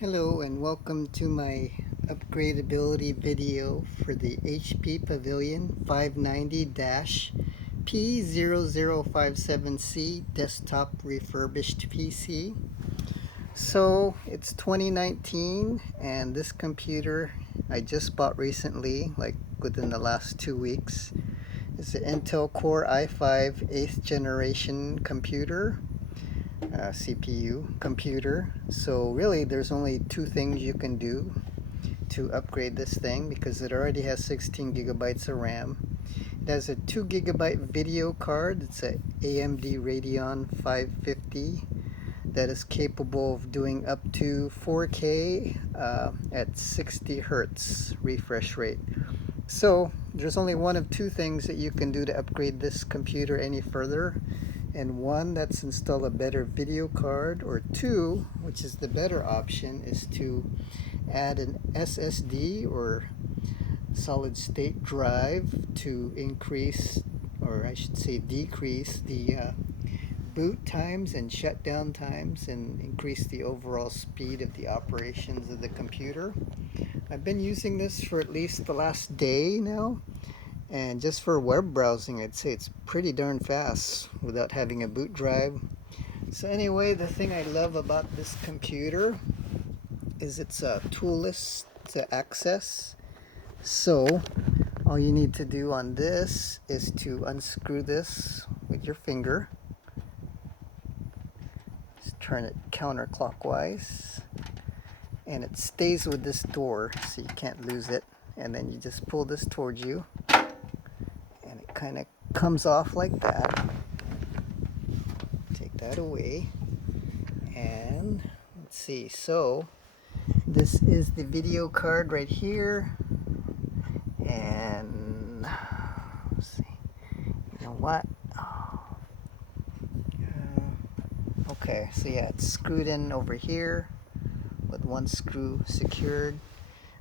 Hello and welcome to my upgradability video for the HP Pavilion 590-P0057C desktop refurbished PC. So it's 2019 and this computer I just bought recently, like within the last 2 weeks. It's an Intel Core i5 8th generation computer. CPU computer. So really there's only two things you can do to upgrade this thing because it already has 16 gigabytes of RAM. It has a 2 gigabyte video card. It's a AMD Radeon 550 that is capable of doing up to 4K at 60 Hertz refresh rate. So there's only one of two things that you can do to upgrade this computer any further. And one, that's install a better video card, or two, which is the better option, is to add an SSD or solid state drive to increase, or I should say decrease, the boot times and shutdown times and increase the overall speed of the operations of the computer. I've been using this for at least the last day now. And just for web browsing, I'd say it's pretty darn fast without having a boot drive. So anyway, the thing I love about this computer is it's toolless to access. So all you need to do on this is to unscrew this with your finger. Just turn it counterclockwise. And it stays with this door, so you can't lose it. And then you just pull this towards you. And it kind of comes off like that. Take that away. And let's see. So this is the video card right here. And let's see. You know what? Okay, so yeah, it's screwed in over here with one screw secured.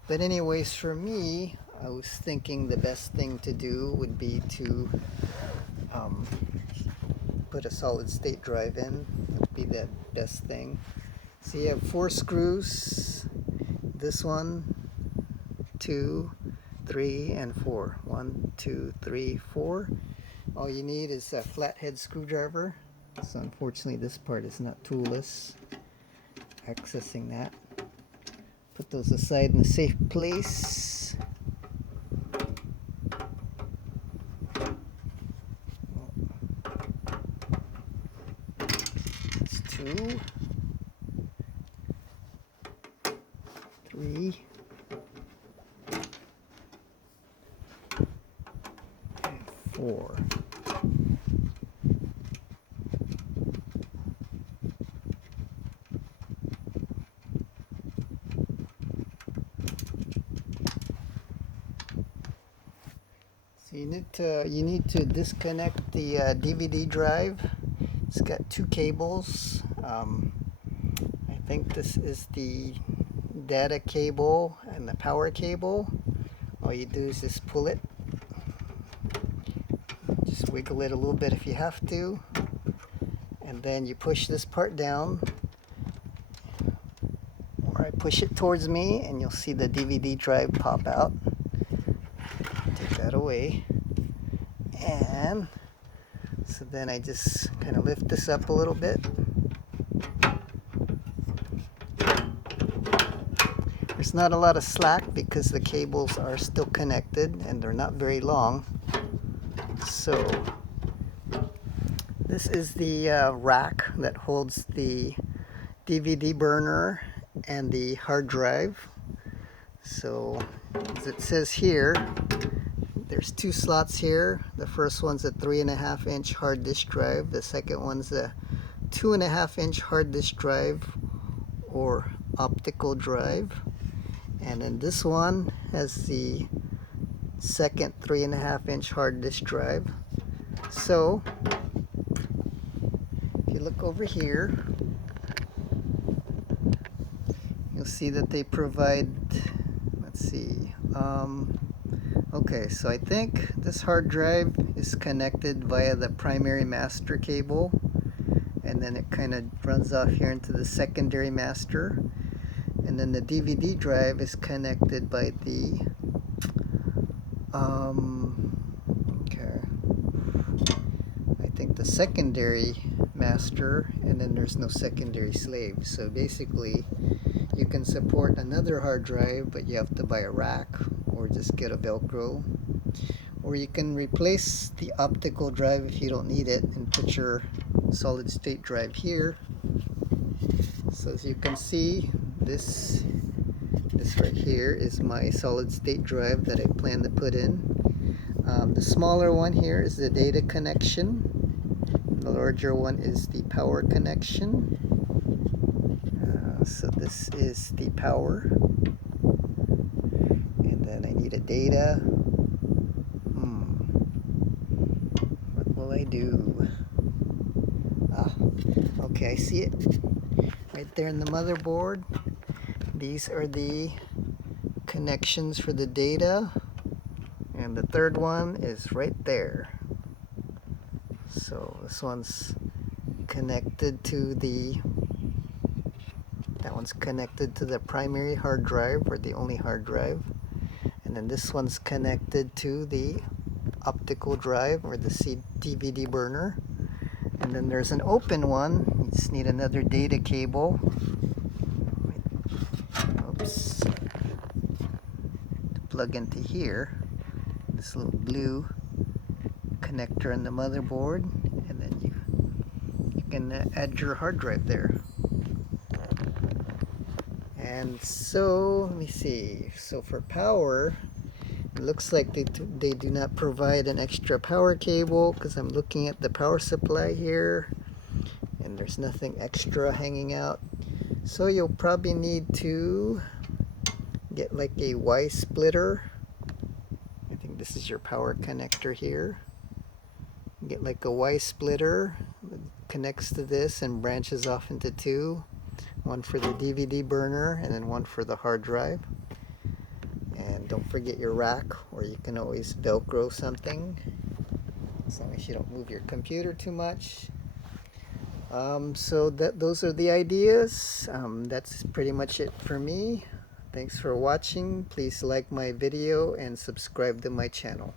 But anyways, for me, I was thinking the best thing to do would be to put a solid state drive in. That would be the best thing. So you have 4 screws. This one, 2, 3, and 4. 1, 2, 3, 4. All you need is a flathead screwdriver. So unfortunately this part is not toolless. Accessing that. Put those aside in a safe place. That's 2, 3, and 4. So you need to disconnect the DVD drive. It's got 2 cables. I think this is the data cable and the power cable. All you do is just pull it. Just wiggle it a little bit if you have to. And then you push this part down. Or I push it towards me and you'll see the DVD drive pop out. Take that away. And so then I just kind of lift this up a little bit. There's not a lot of slack because the cables are still connected and they're not very long. So this is the rack that holds the DVD burner and the hard drive. So as it says here, there's 2 slots here. The first one's a 3.5-inch hard disk drive. The second one's a 2.5-inch hard disk drive or optical drive. And then this one has the second 3.5-inch hard disk drive. So if you look over here, you'll see that they provide, let's see, okay, so I think this hard drive is connected via the primary master cable, and then it kind of runs off here into the secondary master. and then the DVD drive is connected by the okay, I think the secondary master, and then there's no secondary slave. So basically you can support another hard drive, but you have to buy a rack or just get a Velcro, or you can replace the optical drive if you don't need it and put your solid state drive here. So as you can see, this right here is my solid state drive that I plan to put in. The smaller one here is the data connection. The larger one is the power connection. So this is the power, and then I need a data. What will I do? Okay, I see it right there in the motherboard. These are the connections for the data, and the third one is right there. So this one's connected to that one's connected to the primary hard drive, or the only hard drive, and then this one's connected to the optical drive, or the DVD burner. And then there's an open one. You just need another data cable. Oops. To plug into here. This little blue connector on the motherboard, and then you can add your hard drive there. And so let me see. So for power, it looks like they do not provide an extra power cable, because I'm looking at the power supply here and there's nothing extra hanging out. So you'll probably need to get like a Y splitter. I think this is your power connector here. Get like a Y splitter that connects to this and branches off into two. One for the DVD burner and then one for the hard drive. And don't forget your rack, or you can always Velcro something, as long as you don't move your computer too much. So those are the ideas. That's pretty much it for me. Thanks for watching. Please like my video and subscribe to my channel.